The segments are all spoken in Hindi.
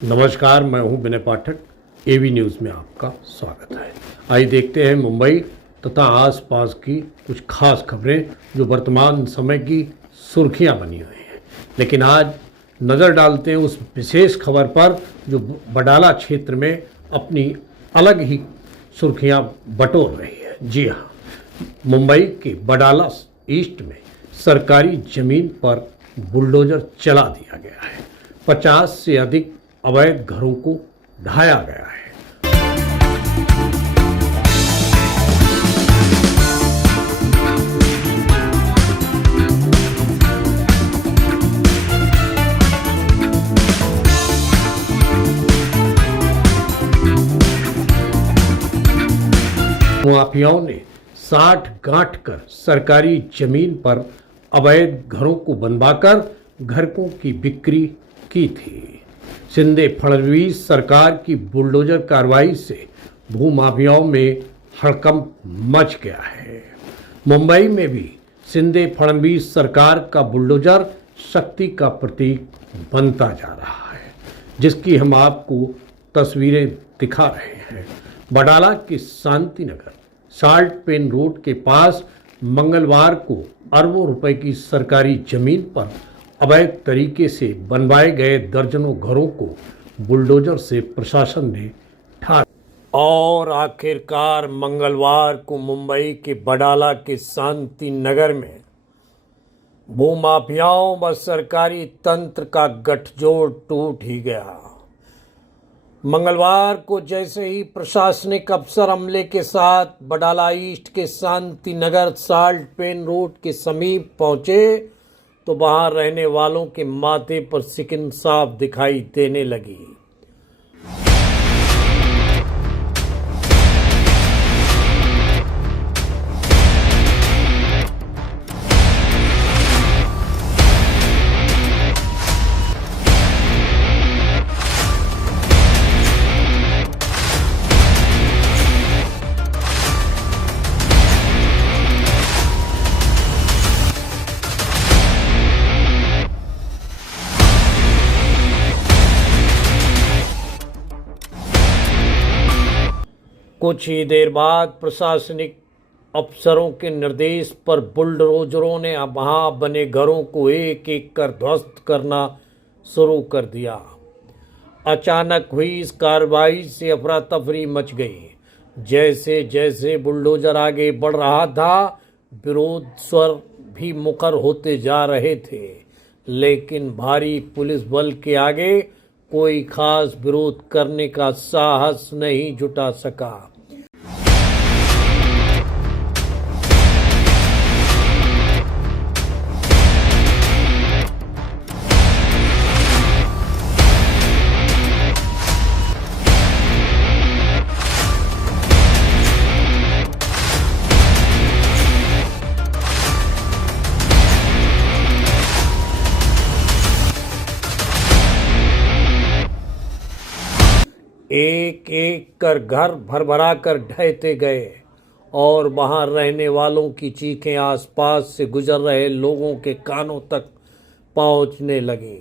नमस्कार, मैं हूं विनय पाठक। एवी न्यूज़ में आपका स्वागत है। आइए देखते हैं मुंबई तथा आसपास की कुछ खास खबरें जो वर्तमान समय की सुर्खियां बनी हुई हैं। लेकिन आज नज़र डालते हैं उस विशेष खबर पर जो बडाला क्षेत्र में अपनी अलग ही सुर्खियां बटोर रही है। जी हाँ, मुंबई के बडाला ईस्ट में सरकारी जमीन पर बुलडोजर चला दिया गया है। 50 से अधिक अवैध घरों को ढाया गया है। माफियाओं ने 60 गांठ कर सरकारी जमीन पर अवैध घरों को बनवाकर घरों की बिक्री की थी। शिंदे फडणवीस सरकार की बुलडोजर कार्रवाई से भूमाफियाओं में हड़कंप मच गया है। मुंबई में भी शिंदे फडणवीस सरकार का बुलडोजर शक्ति का प्रतीक बनता जा रहा है, जिसकी हम आपको तस्वीरें दिखा रहे हैं। बडाला के Shanti Nagar salt pen road के पास मंगलवार को अरबों रुपए की सरकारी जमीन पर अवैध तरीके से बनवाए गए दर्जनों घरों को बुलडोजर से प्रशासन ने ढा और आखिरकार मंगलवार को मुंबई के बडाला के शांति नगर में भूमाफियाओं व सरकारी तंत्र का गठजोड़ टूट ही गया। मंगलवार को जैसे ही प्रशासनिक अफसर अमले के साथ बडाला ईस्ट के Shanti Nagar salt pen road के समीप पहुंचे तो वहां रहने वालों के माथे पर सिकिन साफ दिखाई देने लगी। कुछ ही देर बाद प्रशासनिक अफसरों के निर्देश पर बुलडोजरों ने वहां बने घरों को एक एक कर ध्वस्त करना शुरू कर दिया। अचानक हुई इस कार्रवाई से अफरा तफरी मच गई। जैसे जैसे बुलडोजर आगे बढ़ रहा था, विरोध स्वर भी मुखर होते जा रहे थे, लेकिन भारी पुलिस बल के आगे कोई खास विरोध करने का साहस नहीं जुटा सका। एक एक कर घर भरभरा कर ढहते गए और वहां रहने वालों की चीखें आसपास से गुजर रहे लोगों के कानों तक पहुंचने लगी।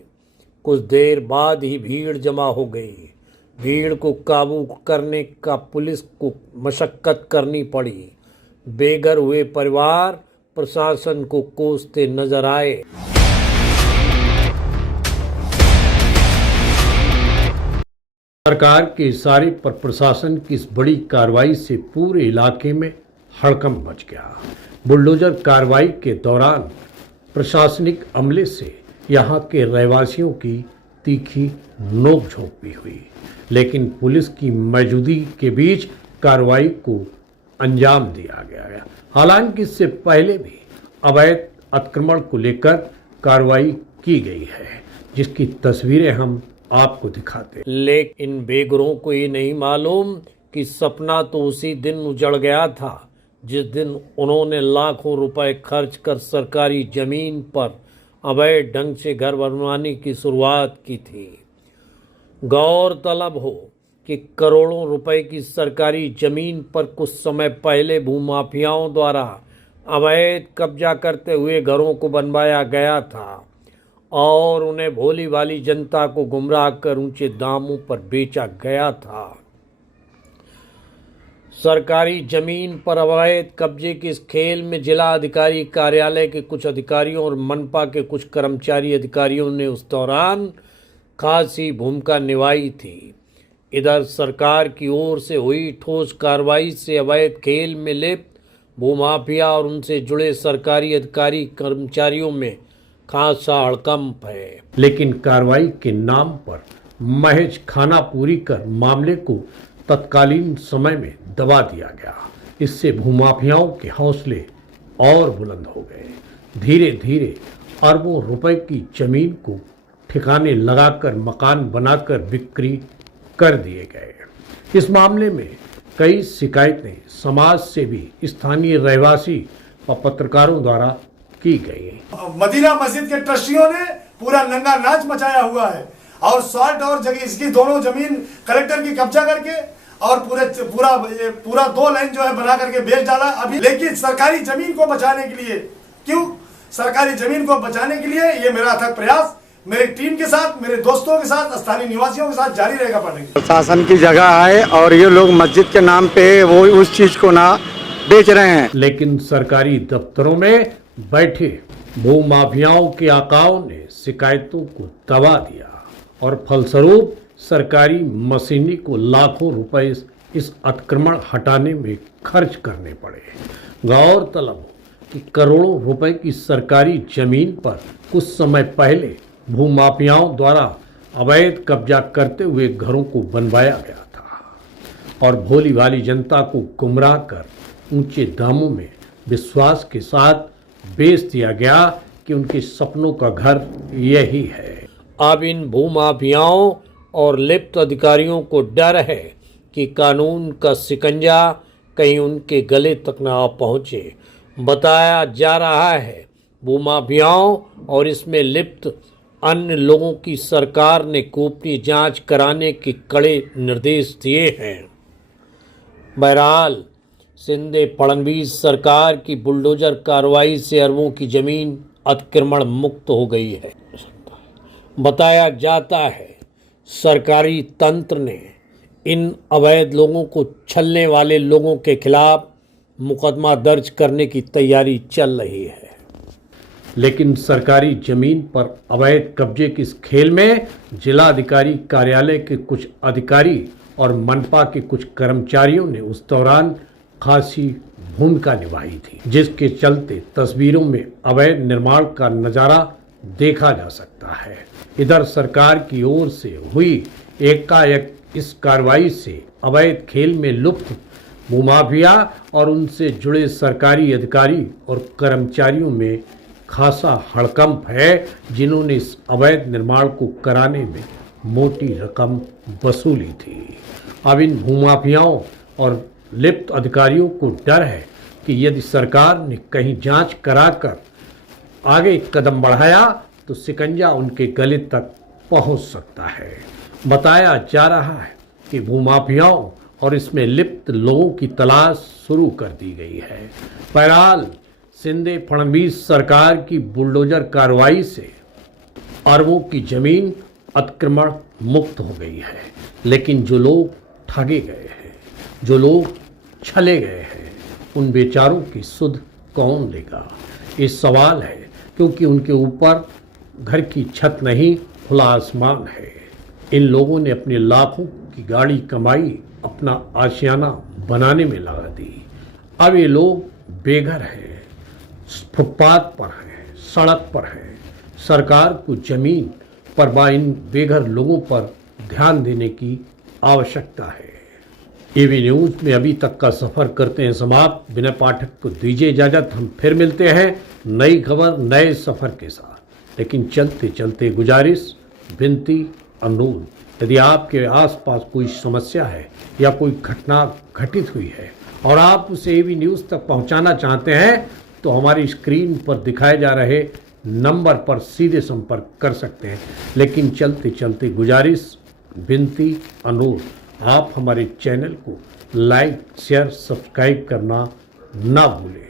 कुछ देर बाद ही भीड़ जमा हो गई। भीड़ को काबू करने का पुलिस को मशक्कत करनी पड़ी। बेघर हुए परिवार प्रशासन को कोसते नजर आए। सरकार के इशारे पर प्रशासन की इस बड़ी कार्रवाई से पूरे इलाके में हड़कंप मच गया। बुलडोजर कार्रवाई के दौरान प्रशासनिक अमले से यहां के रहवासियों की तीखी नोकझोंक भी हुई, लेकिन पुलिस की मौजूदगी के बीच कार्रवाई को अंजाम दिया गया। हालांकि इससे पहले भी अवैध अतिक्रमण को लेकर कार्रवाई की गई है, जिसकी तस्वीरें हम आपको दिखाते। लेकिन बेघरों को ये नहीं मालूम कि सपना तो उसी दिन उजड़ गया था जिस दिन उन्होंने लाखों रुपए खर्च कर सरकारी जमीन पर अवैध ढंग से घर बनवाने की शुरुआत की थी। गौरतलब हो कि करोड़ों रुपए की सरकारी जमीन पर कुछ समय पहले भूमाफियाओं द्वारा अवैध कब्जा करते हुए घरों को बनवाया गया था और उन्हें भोली भाली जनता को गुमराह कर ऊंचे दामों पर बेचा गया था। सरकारी जमीन पर अवैध कब्जे के इस खेल में जिला अधिकारी कार्यालय के कुछ अधिकारियों और मनपा के कुछ कर्मचारी अधिकारियों ने उस दौरान खासी भूमिका निभाई थी। इधर सरकार की ओर से हुई ठोस कार्रवाई से अवैध खेल में लिप्त भूमाफिया और उनसे जुड़े सरकारी अधिकारी कर्मचारियों में खासा हड़कंप है, लेकिन कार्रवाई के नाम पर महज खाना पूरी कर मामले को तत्कालीन समय में दबा दिया गया। इससे भूमाफियाओं के हौसले और बुलंद हो गए। धीरे धीरे अरबों रुपए की जमीन को ठिकाने लगाकर मकान बनाकर बिक्री कर दिए गए। इस मामले में कई शिकायतें समाज से भी स्थानीय रहवासी और पत्रकारों द्वारा की गई। मदीना मस्जिद के ट्रस्टियों ने पूरा नंगा नाच मचाया हुआ है और सॉल्ट और जगह इसकी दोनों जमीन कलेक्टर की कब्जा करके और पूरा 2 लाइन जो है बना करके बेच डाला अभी। लेकिन सरकारी जमीन को बचाने के लिए, क्यों सरकारी जमीन को बचाने के लिए ये मेरा अथक प्रयास मेरी टीम के साथ, मेरे दोस्तों के साथ, स्थानीय निवासियों के साथ जारी रहेगा। प्रशासन की जगह है और ये लोग मस्जिद के नाम पे वो उस चीज को ना बेच रहे हैं। लेकिन सरकारी दफ्तरों में बैठे भूमाफियाओं के आकाओं ने शिकायतों को दबा दिया और फलस्वरूप सरकारी मशीनरी को लाखों रुपए इस अतिक्रमण हटाने में खर्च करने पड़े। गौरतलब हो कि करोड़ों रुपए की सरकारी जमीन पर कुछ समय पहले भूमाफियाओं द्वारा अवैध कब्जा करते हुए घरों को बनवाया गया था और भोली भाली जनता को गुमराह कर ऊंचे दामों में विश्वास के साथ बेच दिया गया कि उनके सपनों का घर यही है। अब इन भूमाफियाओं और लिप्त अधिकारियों को डर है कि कानून का शिकंजा कहीं उनके गले तक न आ पहुंचे। बताया जा रहा है भूमाफियाओं और इसमें लिप्त अन्य लोगों की सरकार ने गोपनीय जांच कराने के कड़े निर्देश दिए हैं। बहरहाल शिंदे फडणवीस सरकार की बुलडोजर कार्रवाई से अरबों की जमीन अतिक्रमण मुक्त हो गई है। बताया जाता है सरकारी तंत्र ने इन अवैध लोगों को छलने वाले लोगों के खिलाफ मुकदमा दर्ज करने की तैयारी चल रही है। लेकिन सरकारी जमीन पर अवैध कब्जे के इस खेल में जिला अधिकारी कार्यालय के कुछ अधिकारी और मनपा के कुछ कर्मचारियों ने उस दौरान खासी भूमिका निभाई थी, जिसके चलते तस्वीरों में अवैध निर्माण का नज़ारा देखा जा सकता है। इधर सरकार की ओर से हुई एकाएक इस कार्रवाई से अवैध खेल में लुप्त भूमाफिया और उनसे जुड़े सरकारी अधिकारी और कर्मचारियों में खासा हड़कंप है, जिन्होंने इस अवैध निर्माण को कराने में मोटी रकम वसूली थी। अब इन भूमाफियाओं और लिप्त अधिकारियों को डर है कि यदि सरकार ने कहीं जांच कराकर आगे कदम बढ़ाया तो शिकंजा उनके गले तक पहुंच सकता है। बताया जा रहा है कि भूमाफियाओं और इसमें लिप्त लोगों की तलाश शुरू कर दी गई है। बहरहाल शिंदे फडणवीस सरकार की बुलडोजर कार्रवाई से अरबों की जमीन अतिक्रमण मुक्त हो गई है, लेकिन जो लोग ठगे गए हैं, जो लोग छले गए हैं, उन बेचारों की सुध कौन लेगा? ये सवाल है, क्योंकि उनके ऊपर घर की छत नहीं, खुला आसमान है। इन लोगों ने अपने लाखों की गाड़ी कमाई अपना आशियाना बनाने में लगा दी। अब ये लोग बेघर हैं, फुटपाथ पर हैं, सड़क पर हैं। सरकार को जमीन पर इन बेघर लोगों पर ध्यान देने की आवश्यकता है। एबी न्यूज़ में अभी तक का सफ़र करते हैं समाप्त। बिना पाठक को दीजिए इजाज़त। हम फिर मिलते हैं नई खबर नए सफ़र के साथ। लेकिन चलते चलते गुजारिश, विनती, अनुरोध, यदि आपके आसपास कोई समस्या है या कोई घटना घटित हुई है और आप उसे एबी न्यूज़ तक पहुंचाना चाहते हैं तो हमारी स्क्रीन पर दिखाए जा रहे नंबर पर सीधे संपर्क कर सकते हैं। लेकिन चलते चलते गुजारिश, विनती, अनुरोध, आप हमारे चैनल को लाइक, शेयर, सब्सक्राइब करना ना भूलें।